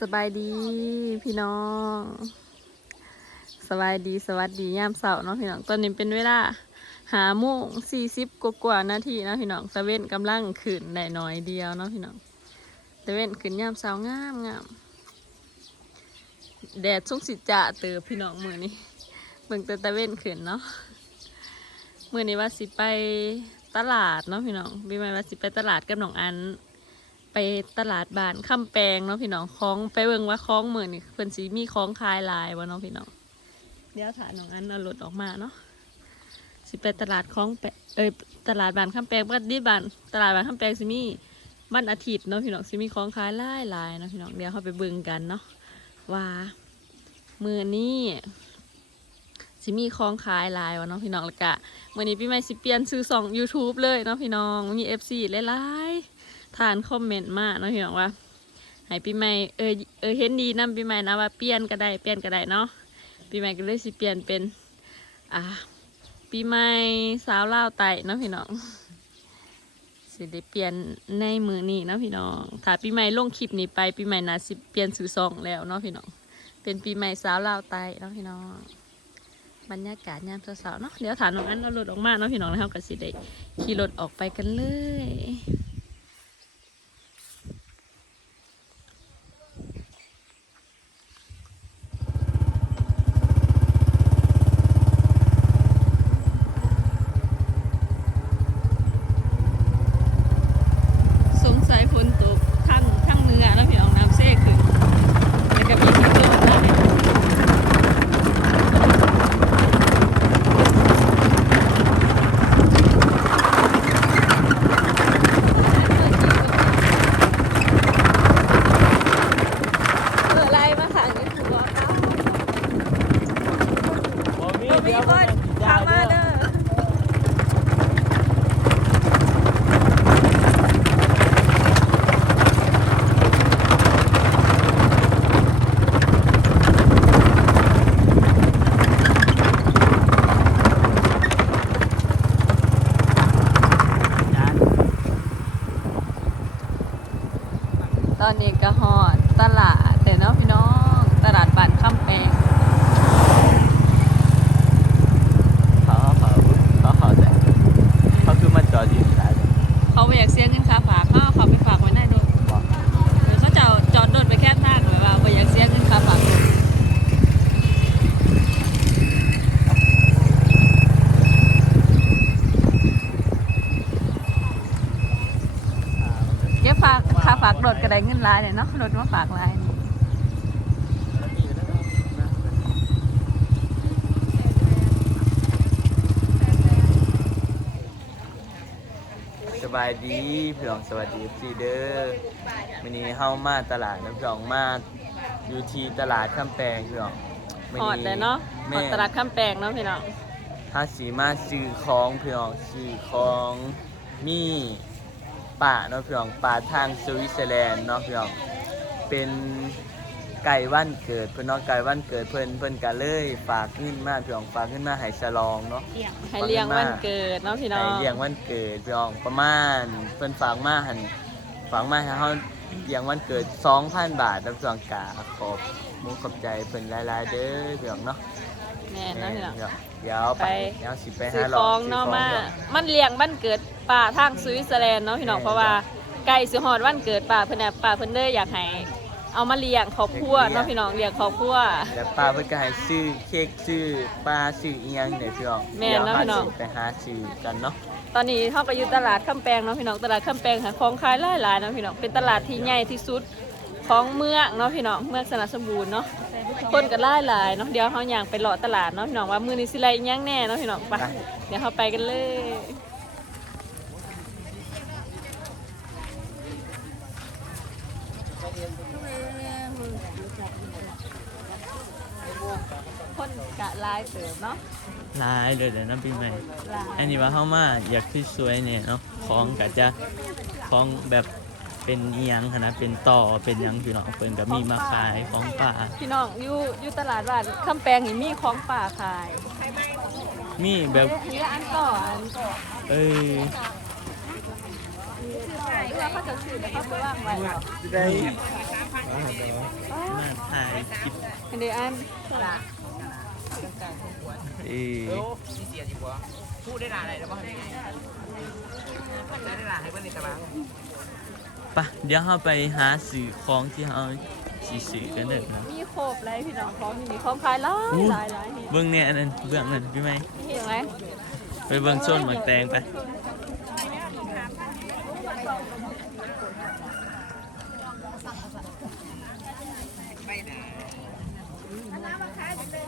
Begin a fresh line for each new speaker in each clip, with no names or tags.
สบายดีพี่น้องสบายดีสวัสดียามเสาร์เนาะพี่น้องตอนนี้เป็นเวลาหาโมงสี่สิบกว่านาทีเนาะพี่น้องตะเว้นกำลังขึ้นได้น้อยเดียวเนาะพี่น้องตะเว้นขึ้นยามเสาร์งามงามแดดส่งสิจะเตือพี่น้องมือนี้เบิ่งแต่ตะเว้นขึ้นเนาะมือนี้ว่าสิไปตลาดเนาะพี่น้องพี่ไม่ว่าสิไปตลาดกับน้องอัน ไปตลาดบ้านคำแปงเนาะพี่น้องคล้องไปเบิ่งว่าคล้องเหมือนี่เพิ่นสีมีคล้องคลายลายวะเนาะพี่น้องเดี๋ยวถ่ายน้องอันเอารถออกมาเนาะสิไปตลาดคล้องแปเอ้ยตลาดบ้านคำแปงบ้านดีบ้านตลาดบ้านคำแปงสิมีวันอาทิตย์เนาะพี่น้องสิมีคล้องคลายลายลายเนาะพี่น้องเดี๋ยวเขาไปเบิ่งกันเนาะว่ามือนี้สิมีคล้องคลายลายวะเนาะพี่น้องล้วก็มือนี้พี่ไม่สิเปลี่ยนซื้อสอง YouTube เลยเนาะพี่น้องมี FC หลายๆ ทานคอมเมนต์มาเนาะพี่น้องว่าให้ปีใหม่เออเออเห็นดีนํปีใหม่นะว่าเปลี่ยนก็ได้เปลี่ยนก็ได้เนาะปีใหม่ก็เลยสิเปลี่ยนเป็นอ่าปีใหม่สาวเล่าไตเนาะพี่น้องสิได้เปลี่ยนในมือนี้เนาะพี่น้องถ้าปีใหม่ลงคลิปนี้ไปปีใหม่น่าสิเปลี่ยนสื่อซองแล้วเนาะพี่น้องเป็นปีใหม่สาวเล่าไตเนาะพี่น้องบรรยากาศยามเช้าๆเนาะเดี๋ยวถามน้องอันเอารถออกมาเนาะพี่น้องนะครับก็สิได้ขี่รถออกไปกันเลย หลายเนี่ยเนาะรถมาฝากหลายนี่
สบายดีพี่น้องสวัสดีพี่เด้อวันนี้เฮามาตลาดน้ำพี่น้องมาอยู่ที่ตลาดข้ามแปลงพี่น้องมื้
ฮอดเลยเนาะฮ
แม่
อดตลาดคำแปงเนาะพี่น้อง
เฮาสีมาซื้อของพี่น้องซื้อของมี ป่าเนาะพี่น้องป่าทางสวิตเซอร์แลนด์เนาะพี่น้องเป็นไก่วันเกิดเพิ่นเนาะไก่วันเกิดเพิ่นเพิ่นก็เลยฝากเงินมาพี่น้องฝากเงินมาให้ฉลองเนาะ
ให้เลี้ยงวันเกิดเนาะพี่น้อง
ให้เลี้ยงวันเกิดพี่น้องประมาณเพิ่นฝากมาหันฝากมาให้เฮาเลี้ยงวันเกิด2,000บาทรับรองกาขอบมุกขอบใจเพิ่นหลายๆเด้อพี่น้องเนาะ
แม่นเนาะพี่น้อง
เดี๋ยวไป
ไป
เดี๋ยวสิไป
ซื้
หา
อ
หล
ข
อ
อง
ก
เนาะ
ซื้อ
มา
ของ
มันเลี้ยงวันเกิดป่าทางสวิตเซอร์แลนด์เนาะพี่น้อง
แม่
เพราะว่าไก่สิฮอดวันเกิดป่าเพิ่นน่ะป่าเพิ่นเลยอยากให้เอามาเลี้ยงครอบครัวเนาะพี่น้องเลี้ยงครอบครัว
แล้วป้าเพิ่นก็ให้ซื้อเค้กซื้อปลาซื้ออีหยังเนี่ยพี่น้อง
แม่นเนาะพี่น้อง
เดี๋ยวเฮาสิไปหาซื้อกันเนาะ
ตอนนี้เฮาก็อยู่ตลาดคำแปงเนาะพี่น้องตลาดคำแปงหาของขายหลายๆเนาะพี่น้องเป็นตลาดที่ใหญ่ที่สุด ของเมืองเนาะพี่น้องเมืองสนัสมบูรณ์เนาะคนก็หลายๆเนาะเดี๋ยวเฮาย่างไปเลาะตลาดเนาะพี่น้องว่ามื้อนี้สิไลอิหยังแน่เนาะพี่น้องไปเดี๋ยวเฮาไปกันเลยคนกะลายเติมเนาะ
หลายเลยเดี๋ยวน้ำปีใหม่
ลาย
อันนี้ว่าเฮามาอยากที่สวยเนี่ยเนาะของก็จะของแบบ เป็นอีหยังหั้นนะเป็นต่อเป็นหยังพี่น้องเพิ่นก็มีมาขายของป่า
พี่น้องอยู่อยู่ตลาดบ้านคำแปลงนี่มีของป่าขาย
มีแบบ
มีอันก่อน
เอ้ย
เวลาเขาจะซื้อแล้วเขาไปว่างไว้
ได้มาถ่ายคลิป
อันเดียวอัน
เอ้ย
ที่เสียดีกว่าพูดได้หลายอะไรแล้วบ้างได้หลายให้เพื่อนในตาราง
ปะเดี๋ยวเราไปหาสื่อของที่เราสีสื่อกันเด้อนะ
มีโครบไรพี่น้องพร้อมมีของขายหลาย
อู้
หลายหลายเห็น
เบื้องเนี่ยอันนั้นเบื้องนั้นพี่ไหม
เห็นไหม
ไปเบื้องส้นหมักแตงไป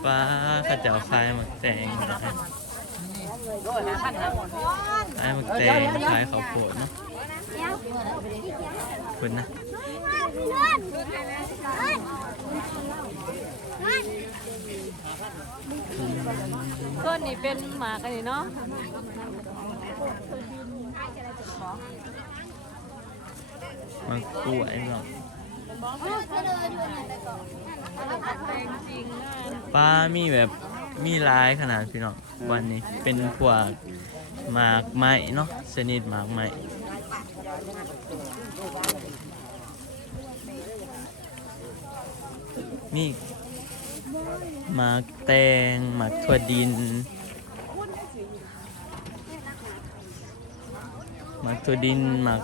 ป้าข้าเจ้าคายหมักแตงนะครับคายหมักแตงคายข้าวโพดเนาะ คุณนะ
ต้นนี้เป็นหมากอันนี้เนาะ
มันกล้วยเนาะ
จริงๆนะ
ป้ามีแบบมีหลายขนาดพี่น้องวันนี้เป็นพวกหมากไม้เนาะชนิดหมากไม้ นี่หมากแตงหมากถั่วดินหมากถั่วดินหมาก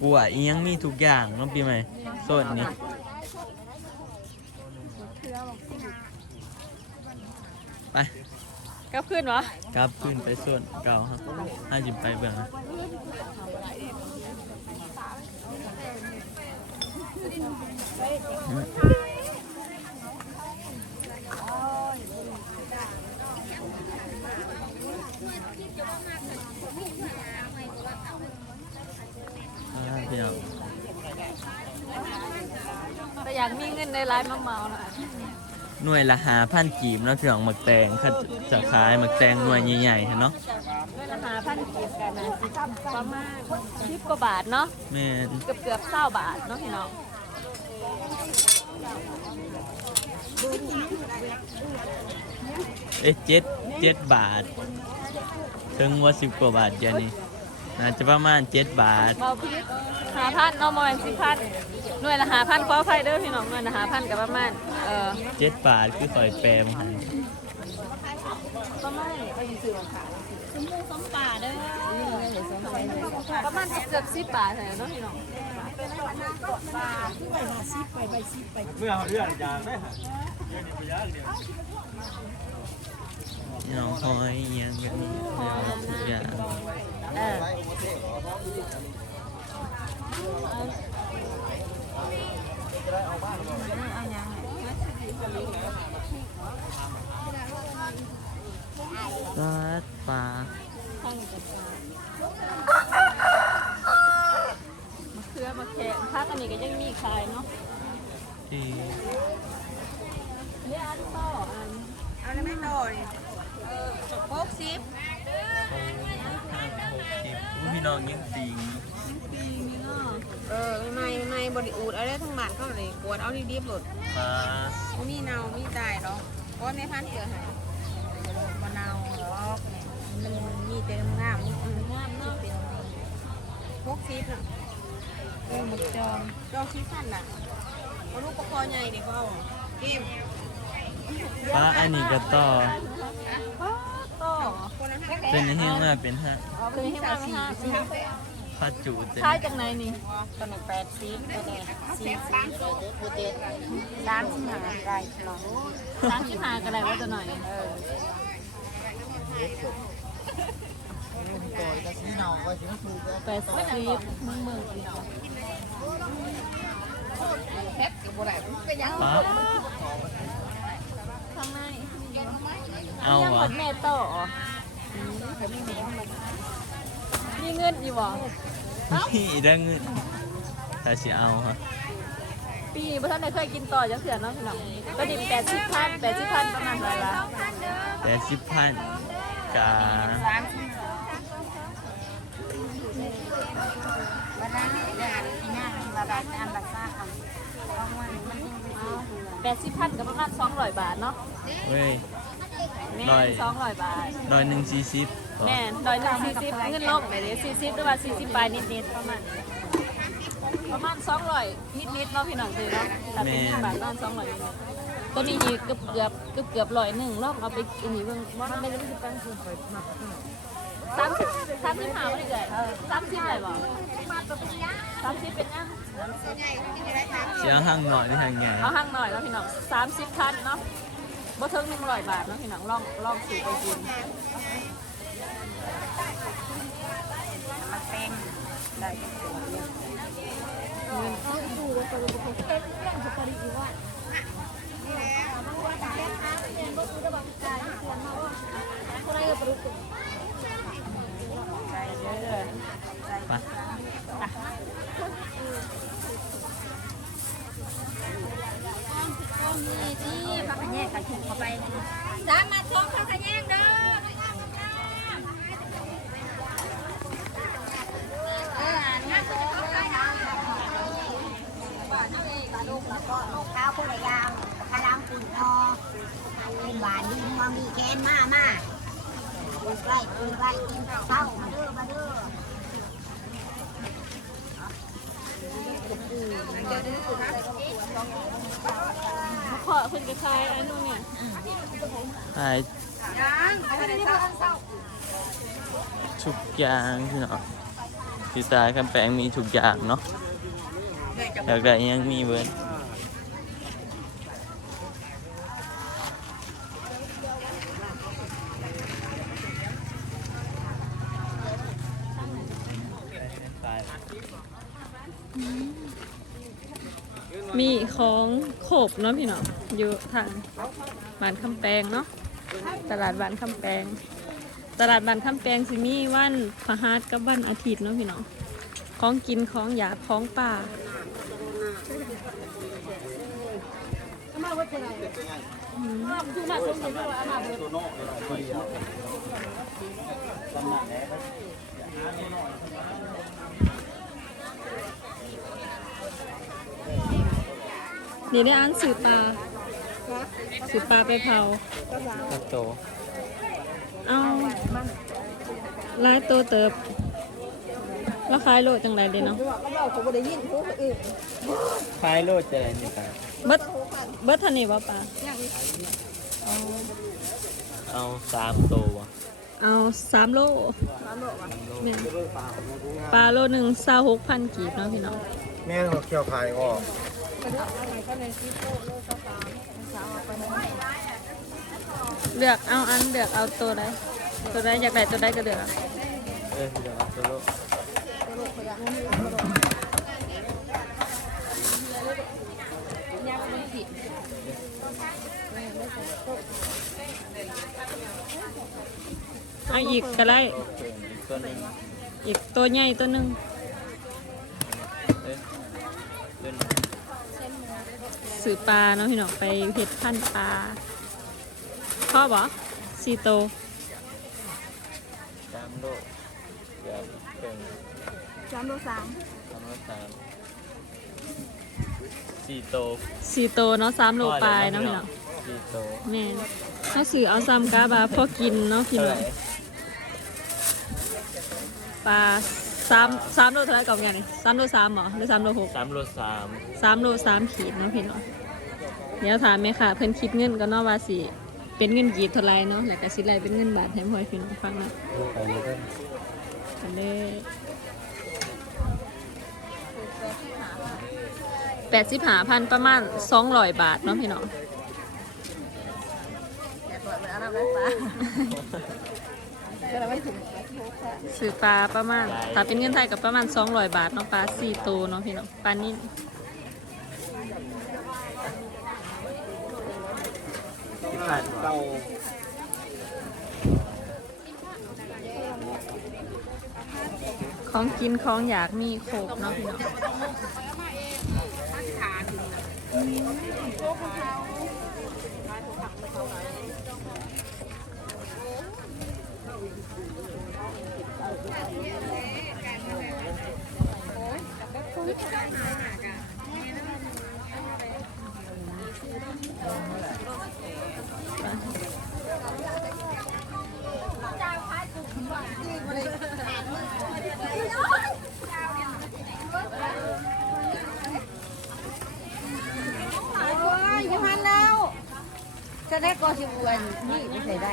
กล้วยอียังมีทุกอย่างเนาะพี่ใหม่โซนนี้ไป
กลับขึ้นวะ
กลับขึ้นไปส่วนเก่าครับห้าจิบไปเบิ่งครับอ่าเดี๋ยว
แต่อยากมีเงินในร้านมาเมาน่ะ
หน่วยละหาพันกีบเนาะพี่น้องหมักแตงเขาจะขายหมักแตงหน่วยใหญ่ๆเนาะ
ด้วยราคาพันกีบกันนะสิประมาณสิบกว่าบาทเนาะ
แม่น
เกือบเกือบเศร้าบาทเนาะพี่น้อง
เอ๊ะเจ็ดเจ็ดบาท ถึงว่าสิบกว่าบาทเดี๋ยวนี้ น่าจะประมาณเจ็ดบาท
เบาพีหาพันเนาะมอยสิพันหน่วยละหาพันขออภัยเด้อพี่น้องหน่วยละหาพันกับประมาณเอ่อ
เจ็ดบาทคือคอยแปลมาให้
ประมาณไปซื้อของขายสมมุติสมป่าเด้อประมาณเกือบสิบบาทเลยเนาะพี่น้อง
เมื่อเรื่องอย่างได้
พี่น้องคอยเอียงแบบนี้เดี๋ยวทุกอย่าง
เออ
รัดปลา
ข้างกับปลามาเขือมาแขกพักอันนี้ก็ยังมีขายเนาะ
ที่
เนี่ยอันต่ออัน
เอาแล้วไม่โตเลย หกสิบ
ห้าหกสิบอู้พี่น้องยังติง
ปีนี้เนาะ
เออไม่ไม่ไม่บริอูดเอาได้ทั้งหมัดเข้าเลยกวดเอาดีดีๆหลุด
ปลา
บ่มีเนามีตายหรอกก้อนในพันเกลือหายมะนาวหรอกเนี่ยมันมีแต่งามๆอืมงามเนาะเป็นหกสิบเนาะเออหมึกจอมจอมชิ้นสั้นน่ะเอาลูกประคอใหญ่เดี๋ยวเขาเอากิม
ปลาอันนี้ก็ต่อ
ป้าต่อ
คนละห้า
เป็นให้มาเป็นห้า
เคยให้มาไหมฮะ
ปลาจูเต็ม
ขายจากไหนนี่
ตัวหนึ่งแปดสิบตัวนี้สี่สิบตัวเด็ดสามสิบห้าไรหรอ
สามสิบห้าก็ได้ว่าจะหน่อย
เออ
แปดสิบมึงมึงพี่น้อง
แคบกับอะไรไปยัง
ปลา
ทำไม
เอา
ยัง
เหร
หม
อ
ดแม่ต่อมีเงินอยู่บ่
นี่ได้เงินแต่สิเอาฮะ
ปีนี้พ่ท่านได้เคยกินต่อจังเสือเนาะพี่น้องก็ดิบแปดสิบพันแปดสิบพันประมาณเท่าไหร่ละ
แต่สิบพันกา
สามสิบวันนั้นงานงานระดับอันดับซ่าค่ะต้องวันมันยังไปซื้อ
แปดสิบพันกับประมาณสองร้อยบาทเนาะ
เว้ย
แม่
ร้อย
สองร้อยบาท
ร้อยหนึ่งสี่สิบ
แม่ร้อยหนึ่งสี่สิบเงินลบไปเลยสี่สิบหรือว่าสี่สิบปลายนิดๆประมาณนี้
เป
ระมาณสองร้อยนิดๆเนาะพี่น้องคือเนาะแต่เป็นเงินบาทประมาณสองร้อยนิดๆตัวนี้เกือบเกือบเกือบเกือบร้อยหนึ่งลองเอาไปอันนี้เบิ่งว่ามันไม่ได้เป็นการคืนสามสิบสามสิบห้าไม่ได้เกิดสามสิบอะไรบอกสามสิบเป็นยัง
เสียงห้างหน่อยนี่ห้างใหญ่
เอาห้างหน่อยแล้วพี่น้องสามสิบพันเนาะบ่ถึงหนึ่งร้อยบาทเนาะพี่น้องลองลองซื้อไปกิน
มาเต็มได้
ไป
นี่ที่พักขะแยงกันถูกเข้าไปสามมาชมพักขะแยงเด้ออน่าจะเข้าไปเอา
ลูกแล้วก็ลูกเท้าผู้ระยางพลังปิ่นนอเป็นหวานดีมามีแกนมามาปูใกล้ปูใกล้กินเศร้ามาเด้อมาเด้อ
ขอคุณกระชายอันนู้นเนี่ย
ขาย
ยังเอาไปเลยเศร้าเศร้า
ทุกอย่างพี่น้องที่ตายคำแปลงมีทุกอย่างเนาะอยากได้ยังมีเบิร์น
มี มีของโขบเนาะพี่น้องอยู่ทางบ้านคำแปงเนาะตลาดบ้านคำแปง ตลาดบ้านคำแปงสิมีวันพหัสกับวันอาทิตย์เนาะพี่น้องของกินของอยากของป่าอ นี่ได้อ่านสื่อปลาสื่อปลาไปเผา
กระโต
เอาลายตัวเติบแล้วขายโลจังไรเด้เนาะ
ไฟโลดจะอะไรนี่ครับ
เบิดเบิดเทันนี่บ่ปลา
เอาสามโตวะ
เอาสามโลแม่นปลาโลหนึ่งซาหกพันกีบเนาะพี่น้อง
แม่งเราเกี่ยวขายออก
เลือกเอาอันเลือกเอาตัวใดตัวใดอยากได้ตัวใดก็เลือกเอา
เอเดี๋ยวเอาตัวโลด
เอาอีกก็ได้
โอเคอีกตัวหนึง
อีกตัวใหญ่ตัวหนึ่ง
เอ้ยตัวหนึง
สื่อปลาเนาะพี่น้องไปเห็ดพันธุ์ปลาพ่อบ่สีโตว
สามโลดเดี๋ยวเพิ่ง
สามโลสาม
สามโลดสามสี่โต
สีโตวเนาะสามโลปลายเนาะพี่น้อง
สี่โต
แม่นเขาสื่อเอาซ้ำกาบาพอกินเนาะพี่
เท่า
น้
ไห
อ
ร่
งปลา สามสามโลเท่าไหรก่อนกันนี่สามโลสามเหรอหรือสามโลหก
สามโลสาม
สามโลสามขีดเนาะพี่น้องเดี๋ยวถามแม่ค่ะ เพิ่นคิดเงินก็เนาะว่าสิเป็นเงินกีบเท่าไหรเนาะแล้วก็สิไรเป็นเงินบาทให้พ่อพี่น้องฟังเนาะ
ไปเลยเด้อ
กันเลยแปดสิบห้าพันประมาณสองร้อยบาทเนาะพี่น้อง ซื้อปลาประมาณถ้าเป็นเงินไทยกับประมาณ200บาทเนาะปลาสี่ตัวเนาะพี่น้องปลานิ่ของกินของอยากมีโคกเนาะพี่น้องโคกของเขา
จะได้ก็สิบวันนี่ไม่ใส่ได้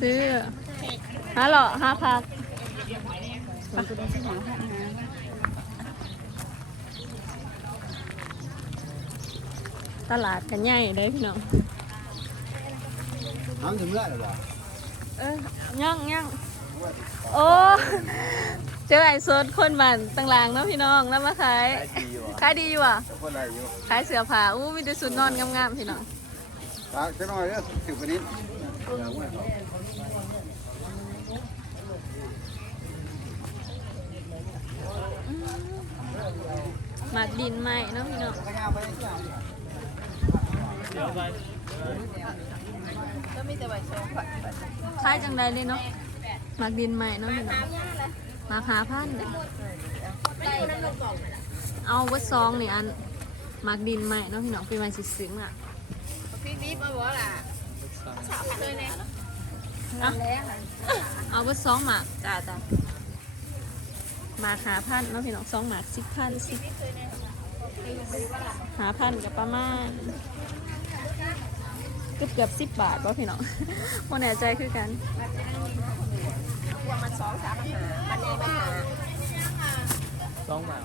ซื้อห้าหล่อห้าพักตลาดกันใหญ่ได้พี่น้อง
น้ำถึงเมื่อไหร่หรอ
เออย่างย่างโอ้เจอไอ้โซนคนบ้านต่างหลางเนาะพี่น้องแล้วมาขาย
ได้ดีอยู่
ขายดีอยู่อะ
คนไหนอยู่
ขายเสื้อผ้าอู้มีแต่สุดนอนงามๆพี่น้อง
ตาแค่น้อยเนี่ยสิบกว่านิด
หมากดินใหม่เนาะพี่น้องขายจังใดเลยเนาะหมากดินใหม่เนาะพี่น้องหมากหาพันเด้เอาวัดซองนี่อันหมากดินใหม่เนาะพี่น้องป็นวันสิซึ้งอะ
พี่บิ๊บมาบอกล่ะเลยเนี่ย
เอาเอาวัดซองหมากจ้าจ้าหมากหาพันเนาะพี่น้องซองหมากสิบพันสิบหาพันกับประมาณเกือบเกือบสิบบาทป่ะพี่น้องโมแน่ใจคือกัน
มันสองสามปัญหามันเองปัญหา
ต้องมา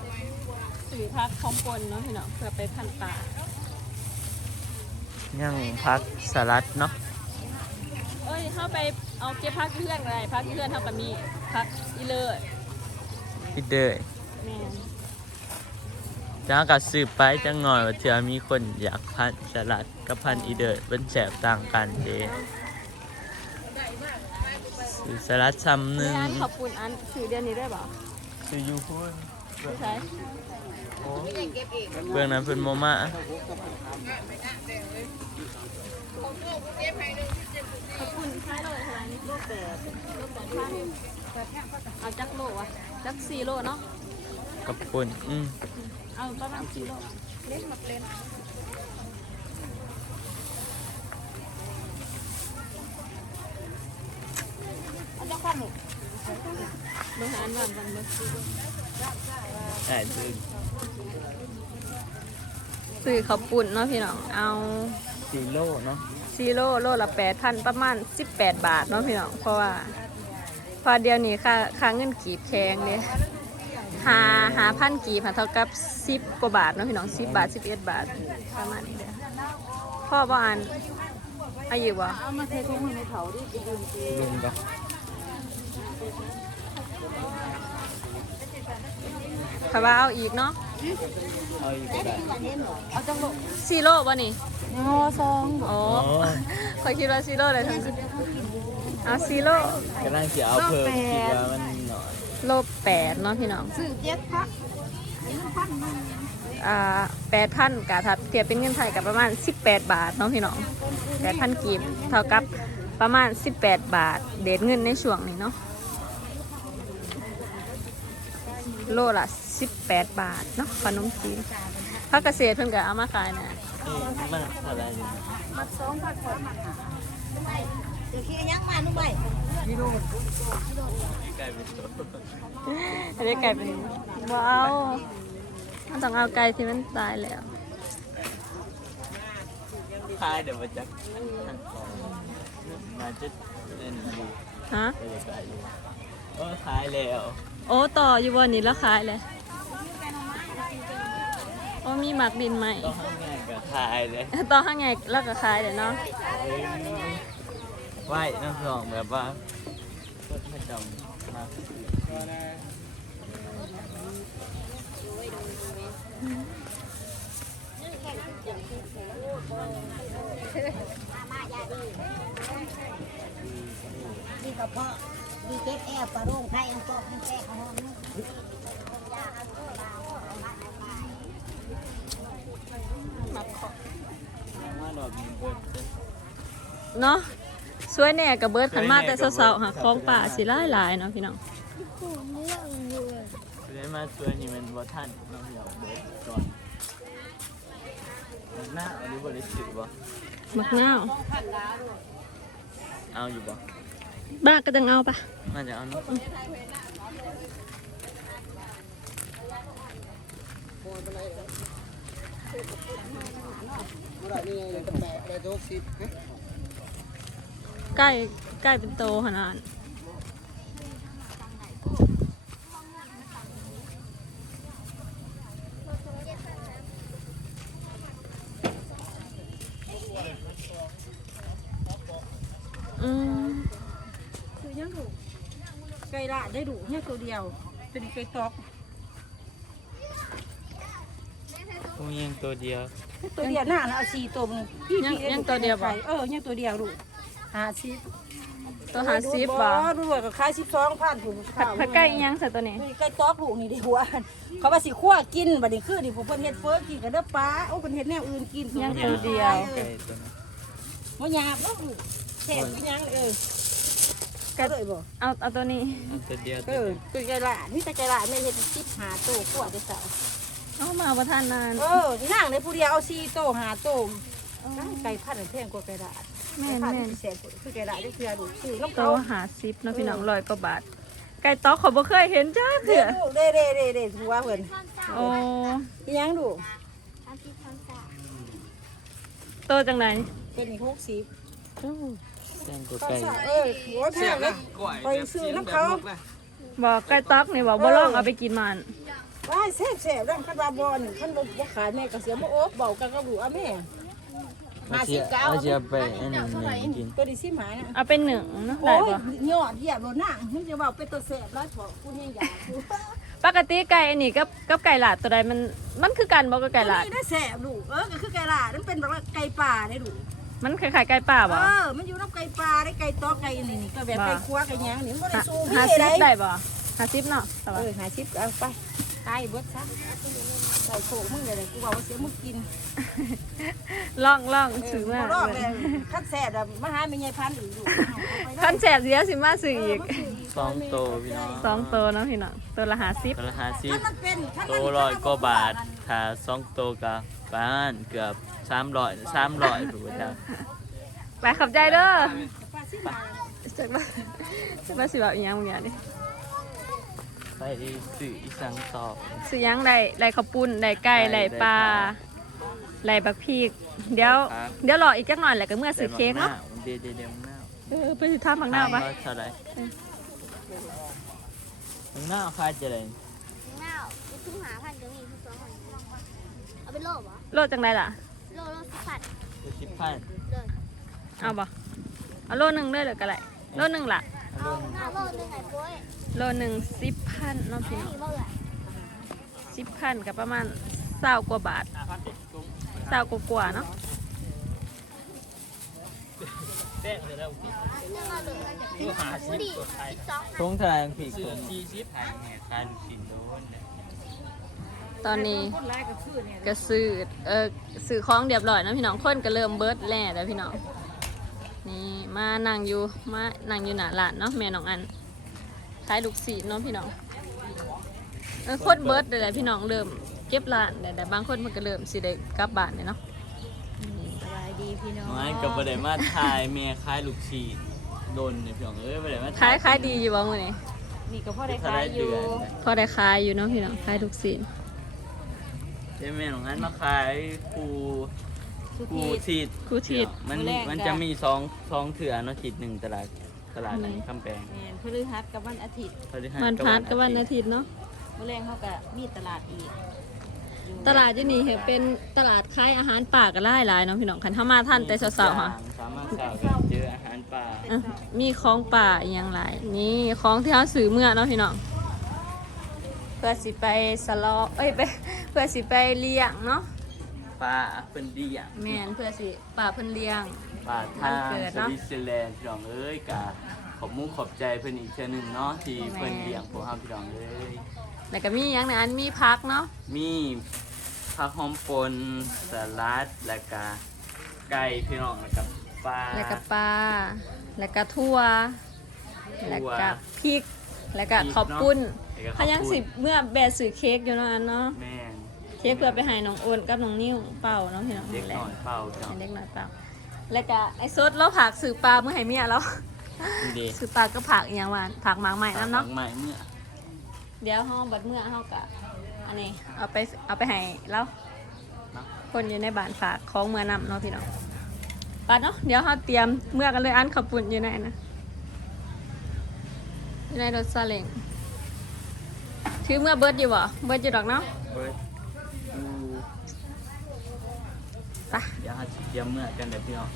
สื่อพักพร้อมปนเนาะพี่น้องเพื่อไปพันป่า
ยังพักสลัดเนาะ
เอ้ยเข้าไปเอาเก็บพักเพื่อนอะไรพักเพื่อนเท่ากับมีพักอีเลย
อีเดย
แม่น
จ้ากับสืบไปจังหน่อยว่าเถื่อมีคนอยากพันสลัดกับพันอีเดยเป็นแสบต่างกันเด้ซื้อสลัดซ้ำหนึ่ง
ร้านขอบคุณอันถือเดือนนี้ได้เปล่า
ซื้อยูพูน
ไม่ใช่
เบื้องนั้นเป็นโมมา
ขอบคุณค่าโลเท่าไหร่นี่โลแปดโลแปดพันเอาจักโลวะจักสี่โลเนาะ
กับคุณอืม
เอาประมาณสี่โลเล็กมาเป็นเอาจักข้าวหมูเบิ่งหาอันวันกันเบิ่ง
อ่าซื้อ
ซื้อข้าวปุ่นเนาะพี่น้อง เอา
ซีโร่เนาะ
ซีโร่โลละแปดพันประมาณสิบแปดบาทเนาะพี่น้อง เพราะว่าเพอเดียวนี้ค่าค่าเงินกีบแพงเลยหาหาพันกีบหาเท่ากับสิบกว่าบาทเนาะพี่น้องสิบบาทสิบเอ็ดบาทประมาณนี้เด้อพ่อบ่อ่านอายุบ่
ลุงก็
ถ้าว่าเอาอีกเนาะ
เอาอีกก็ได้
ซีโร่บ่นี่
โอ้ซอง
อ๋อ
อ๋อ
คอยคิดว่าซีโร่เลยทั้งสิ้นเอาซีโร่
กำลังจะเอาเพิ่มคิดว่ามันหน่อย
โลแปดเนาะพี่น้อง
สื่อเจ็ดพัก
อ่าแปดพันกะถ้าเทียบเป็นเงินไทยกับประมาณสิบแปดบาทเนาะพี่น้องแปดพันกีบเท่ากับประมาณสิบแปดบาท เดทเงินในช่วงนี้เนาะ โลละสิบแปดบาทเนาะขนมจีนพักเกษตรเพิ่นก็เอามาขายนะ
เอ๊ะมันอะไรเนี่ย
มัดสองพักคนมัดหาเดี๋ยวคิดยังมานุ่มไป
กลายเป็นตัว
อันนี้ไก่เป็นว้าวมันต้องเอาไก่ที่มันตายแล้ว
คายเดี๋ยวมาจักทางของมาจะเล่นดู
ฮะ
ไปเลยไปอยู่โอ้คายแล้ว
โอ้ต่ออยู่บนนี้แล้วขายเลยโอ้มีหมักดินใหม่
ต้องให้ง่ายกับคายเลย
ต่อข้างไงแล้วก็ขายเลยเนาะ
เอ้ยไหวน้ำสองแบบว่าก็ไม่จำมา
ดีกระเพาะ ดีเจ็บแอบปลาโรงไทยอันโตมันแก่ของมัน
หมักขอเนาะสวยแน่กับเบิร์ดขันมาแต่เสาๆหาของป่าสิหลายๆเนาะพี่น้อง
เลยมาตัวนี้มันบ่ทันน้องเหี่ยวเบิดก่อนหน้าเอาหรือบ่ได้ซื้อบ่
มักนาว
เอาอยู่บ่
บ้าก็จะเอาปะ
น่าจะเอาเนาะ
อะไรตัวสิบ
ใกล้ใกล้เป็นโตขนาดอืม
คือยังดูไก่ละ ได้ดูแค่ตัวเดียวเป็นไก่ตอก
ผู้ยิงตัวเดียว
ตัวเดียวหน้าน่ะเอาสี่ตัวมึงพี่
ยัง
พี่
ยังตัวเดียวบ่
เออยังตัวเดียวดูกหาสิบ
ตัวหาซิบ
บ่
บ่
ดูว่าก็ขายสิบสองพันถูก
ผัดผัดใกล้อีหยังใส่ตัวนี้
ไก่ตอกลูกนี่ด้หัวเขาว่าสิคั่วกินบัดนี้คือดิผมเพิ่นเฮ็ดเฟ้อกินกับเด้อป้าโอ้เพิ่นเฮ็ดแนวอื่นกิน
ยังตัวเดียว
ไก่ตัวนั้น
บ่หยาบบ่ลูกแซ่บอีหยังเออ ก็เลยบ่
เอาเอาตัวนี้
เอาตัวเดียว
เออคือไก่ละนี่แต่ไก่ละแม่เฮ็ดสิบหาโตคั่วได้ซะ
เอามาประทานนาน
เออนั่งในผู้เดียวเอาสี่โตหาโตไก่พันธุ์แพงกว่าไก่ละ
แม่น
พัน
แม่น
ธุ์แสนคือไก่ละได้เทื่อดูคือน้ำ
ตั
เขา
วหาซิบเนาะพี่น้องร้อยกว่าบาทไก่ต๊อกเขาบ่เคยเห็นจ้าเถื่
เด้
อ
ดูเด้เด้เด้เด้ถือว่าเพิ่น
โอ้
อีหยังดู
ตัวจังไหน
เป็นอีกหกสิบ
แซงตัว
ตอน
ไก่
สะเออหัวแพงเลยไปซื้อน้ำเขา
บอกไก่ต๊อกนี่บอกบ่ลองเอาไปกินมัน
ว้ายแซ่บแซ่บดังคันบาบอนี่คันบ่บ่ขายแม่ก็เสียบ่โอ๊บเบากันก็ดูอะแม่
เอา
ห้า
เชี
สิ
ย
บเก้า
เอาเชียไปอันนี้นี่กิน
ตัวดีสิหมายนะ
เอาไปหนึ่งเนาะ
โอ้
ได้
ย
ปะ
ยอดเยี่ยมบ่นั่งมึงจะเว้าเป็นตัวแซ่บแล้วบอกกูยังอยากกู
ปกติไก่อันนี้กับกับไก่หลาดตัวใดมันมันคือกันบ่กับไก่หลาด
นี่ได้แซ่บดูเออก็คือไก่ลาดมันเป็นแบบว่าไก่ป่าได้ดู
มันคล้ายๆไก่ป่า
เอ
บ่
อมันอยู่น้ำไก่ปลาได้ไก่ตอกไก่อันนี่นี่ก็แบบไก่คั่วไก่หยังนี่มันบ่ได้
หา
สู้
หา
พี่
ซิ
ได้
บได้บ่หาซิบเนาะแต่
เอ
ว่า
อหาชิปเอาไปตายเบิดซะใส่โขกมึงเลยเลยกูบอกว่าเสียมึงกิน
ลองลองถือมา
บ่รอบเลยขั้นแสดอะมาหาไม่ใหญ่พันธุ์อีกอยู่เอาไป
คันแสบเสียสิมาซื้ออีก
สองตัวพี่น้อง
สองตัวเนาะพี่น้องตัวละหาซิบ
ตัวละห้าสิบ
ถ้ามันเป็นถ้า
ตั
มัน
วร้อยกว่าบาทถ้าสองตัวก็ ประมาณเกือบสามร้อยสามร้อยถูกไหมจ๊ะ
ไปขับใจเด้อ
ปลาซิมา
จักว่าจักว่าสิว่าอีหยังบางอย่างนี่
ไปสื่ออีสังตอบ
ซื้อหยังได้ได้ข้าวปุ้นได้ไก่ได้ปลาได้บักพริกเดี๋ยวเดี๋ยวรออีกจักหน่อยแหละก็เมื่อซื้อเค้กเนาะ
เดี๋ยวเดี๋ยวเดี๋ยวมึงหน้า
เออไปสิทำผักหน้าปะ
เท่าไหร่มึงหน้าคายจะไร
เงาไปทุ่งหาพันก็มีทุกสองพันเอาเป็นโลบเหรอ
โลจังไดล่ะ
โลโลสิบพัน
สิบพัน
เลย
เอาบ่เอาโลหนึ่งเลยเหรือก็ไรโลหนึ่งล่ะ
เอาหน้าโลหนึ่งไอ้โป้ย
โลหนึ่งสิบพันเนาะพี่น้อง
นี่โลเลย
สิบพันกับประมาณเศร้ากว่าบาทเศร้ากว่ากว่าๆเนาะ
แป้งเลยแล้ว
เรื่องมาเลยผู้ดีสิบสอง
ทงเท่าไหร่พี่ทงสี่สิบพันเนี่ยคายลูกชิ้นโดนเนี่ย
ตอนนี้
คนร้ายก็คือเนี่ย
ก็ซื้อเออซื้อของเรียบร้อยนะพี่น้องคนก็เริ่มเบิดแล่แล้วพี่น้องนี่มานั่งอยู่มานั่งอยู่หน้าร้านเนาะแม่น้องอันขายลูกศิษย์เนาะพี่น้องเออคนเบิดเลยแหละพี่น้องเริ่มเก็บร้านแต่แต่บางคนมันก็เริ่มสิได้กลับบ้านเลยเนาะ
สบายดีพี่น้อง
ไม่กับประเดี๋ยวมาถ่ายเมียคายลูกชิ้นโดนเนี่ยพี่น้องเอ้ยประเดี๋ยวมา
ขายขายดีอยู่บ่มื้อนี้
นี่ก็พอได้
เท่า
ขา
ไร
ยอ
เดื
ยู่
อน
พอได้ขายอยู่เนาะพี่น้องขายลูกศิษย์
เจ๊แม่ของนั้นมาขายปู
สุ
ปู
ธี
ชีด
ครูชีด
มัน
มื้อแรก
มันจะมีสองสองเถื่อเนาะทิศหนึ่งตลาดตลาดไหนคำแปลง
แมนพฤหัสกับวันอาทิตย์
พฤหัส
มันพัดกับวันอาทิตย์เนาะ
มื้อแรงเขาก็มีตลาดอีกอยู่
ตลาดที่นี่เห็นเป็นตลาดขายอาหารป่าก็หลายหลายๆเนาะพี่น้องคันเข้ามาท่านแต่เช้าๆค่ะ
สามารถสาวกันเจออาหารป่า
อะมีของป่าอหย่างไรนี่ของที่เขาซื้อเมื่อเนาะพี่น้อง พื่อสิไปสลอเอ้ยไปเพื่อสิไปเลี้ยงเนาะ
ป่าเป็นดีอะ
แมนเพื่อสิป่าเพิ่นเลี้ยง
ป่าทาง
วันเกิด
ส
เนาะ
วิตเซอร์แลนด์พี่น้องเอ้ยกะขอบมุกขอบใจเพิ่นอีกเช่นหนึ่งเนาะที่เพิ่นเลี้ยงพวกเราพี่น้องเอ้ย
แล้วก็มีอย่างในอันมีพักเนาะ
มีผักหอมปนสลัดแล้วก็ไก่พี่น้องแล้วก็ปลา
แล้วก็ปลาแล้วก็ทั่วแล้วก็พริก แล้วก็ขอบปุ้น
แล้วก็
เขายังสิเมื่อแบะสื่อเค้กอยู่เนาะอันเนาะ
แม่น
เค้กเพื่อไปให้น้องโอนกับน้องนิ้วเป่าเนาะพี่น้อง
เด็ก
แห
ห
ละ
น่อยเป่าจ้ะ
ให้เด็กหน่อยเป่าแล้วก็ไอ้ซดเราผักสื่อปลาเมื่อให้เมียเรา
นี่เด็ก
สื่อปลาก็ผักอีกอย่างหวานผักหมากใหม่น้ำเนาะ
ใหม่เมื่อ
เดี๋ยวห้องบัดเมื่อเฮากะอันนี้เอาไปเอาไปให้เราคนอยู่ในบ้านฝากของเมื่อนำเนาะพี่น้องปัดเนาะเดี๋ยวเฮาเตรียมเมื่อกันเลยอันขับปุ่นอยู่ไหนนะอยู่ในรถซาเล้ง ถือเมื่อเบิดอยู่บ่เบิดอยู่ดอกเนาะ
เบิดดู
ไป
เดี๋ยวหาสิเตรียมเมื่อกันเดี๋ยวพี่น้อง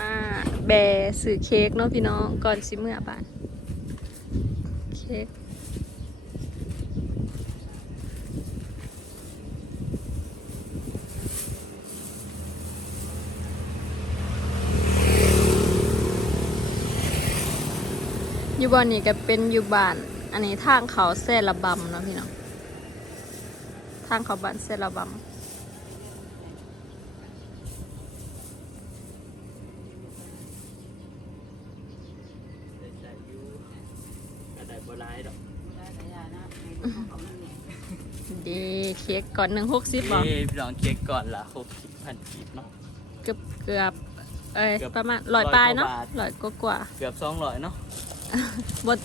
มาแบสื่อเค้กเนาะพี่น้องก่อนสิเมื่อบ้านเค้ก อยู่บ้านนี่ก็เป็นอยู่บ้าน อันนี้ทางเขาเซระบำเนาะพี่น้องทางเขาบ้านเซระบำ
ก็ได้บ่ร้ายดอก
ดีเค้กก่อนหนึ่งหกสิบบอก
เอ้ยพี่น้องเค้กก่อนละหกสิบพันกีบเนาะ
เกือบเกือบเอ้ย
เกือบ
ประมาณร้อยปลายเนาะ
ร้อยกว่าบาท
ร้อยกว่า
เกือบสองร้อยเนาะ
ๆ บท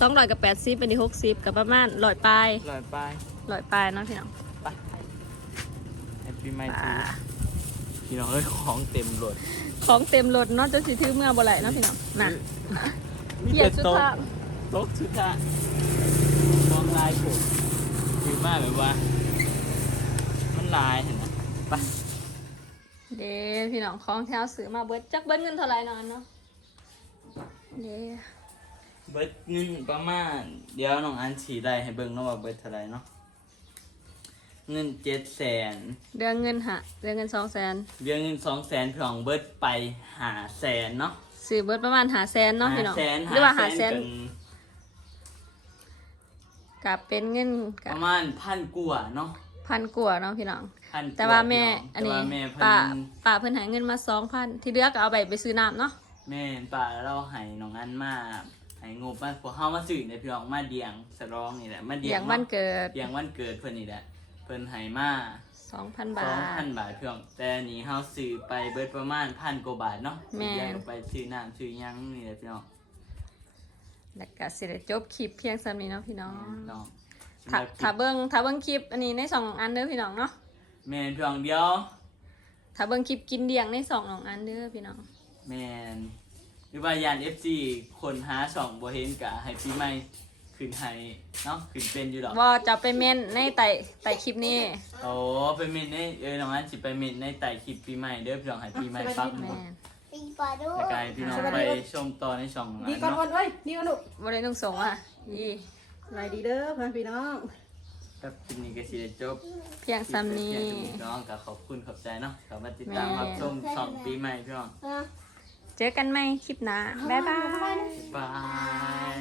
สองร้อยกับแปดสิบเป็นที่หกสิบกับประมาณร้อยปลาย
ร้อยปลาย
ร้อยปลายเนาะพี่น้อง
ไปแฮปปี้ไม
ป่า
ทีพี่น้องเอ้ยของเต็มรถ
ของเต็มรถเนาะจะสิถือเมื่อบ่ไหลเนาะพี่น้องน่ะ
มี
เกีย
แต่
รสุด
โต๊ะ
ท้าย
โต๊ะสุดท้ายมองลายผมคือมากแบบว่า มันลายเห็นไหมไป
เด้พี่น้องของแถวซื้อมาเบิดจักเบิดเงินเท่าไหร่เนาะอันเนาะเด้
เบิดเงินประมาณ เดี๋ยวน้องอันฉีได้ให้เบิ่งเนาะว่าเบิดเท่าไหร่เนาะเงินเจ็ดแสน
เดือนเงินหะเดือนเงินสองแสน
เดือนเงินสองแสนพี่น้องเบิดไปหาแสนเนาะ
ซื้อเบิดประมาณหาแสนเนาะพี่น้อง
แสน
หรือว่าหาแสน
เป็น
กับเป็นเงิน
ป
กับ
ระมาณพันกว่าเนาะ
พันกว่าเนาะพี่น้อง
พันก
แต่ว่าแม่
พี่
อันนี้
แต่ว่าแม่เพิ่
ป้านป้าเพิ่นใหาเงินมาสองพันที่เหลือก็เอาไปไปซื้อน้ำเนาะ
แม่ป่าเราให้น้องอันมา ให้งบมาพวกเฮามาซื้อในพี่น้องมาเดียงสรองนี่แหละมาเดี
อยย่างวันเกิด
เดียงวันเกิดเพิ่นนี่แหละเพิ่นให้มา
สองพัน
ส
บา
อง
ท
พันบาทพี่น้องแต่อันนี้เฮาซื้อไปเบิดประมาณพันกว่าบาทเนาะ
แม่น
แยกออกไปซื้อน้ำซื้อหยังนี่แหละพี่น้อง
แล้วก็สิได้จบคลิปเพียงซ้ำนี้เนาะพี่น้อง
พี่น้อง
ถ้าถ้าเบิ่งถ้าเบิ่งคลิปอันนี้ในสองอันเด้อพี่น้องเนาะ
แม่นพี่น้องเดียว
ถ้าเบิ่งคลิปกินเดียงในสองอันเด้อพี่น้อง
แม่น หรือว่ายาน FC คนหาช่องบ่เห็นกะให้ปีใหม่ขึ้นให้เนาะขึ้นเป็นอยู่ดอก
ว่าจะไปเม่นในไต่ไต่คลิปนี้
โอ้ไปเมนในเออน้องอันสิไปเมนในไต่คลิปปีใหม่เด้อพี่น้องให้ปีใหม่ปักหม
แม่
ด
น
ปีปลาด้ว
แล้ว
ย
ก็ให้พี่น้องไปชมต่อในช่องน้องอั
ดี
น
ก่อน
เนาะ
วันเอ้ยดีก่อนลูก
บ่ได้ต้องส่งอะอี
สบายดีเด้อเพื่อนพี่น้อง
ครับคลิปนี้ก็สิได้จบ
เพียงซ้ำนี้
เพียงพี่น้องก็ขอบคุณขอบใจเนาะสามารถติดตามรับชมช่องปีใหม่พี่น้อง
เจอกันไหมคลิปหน้าบ๊ายบาย
บาย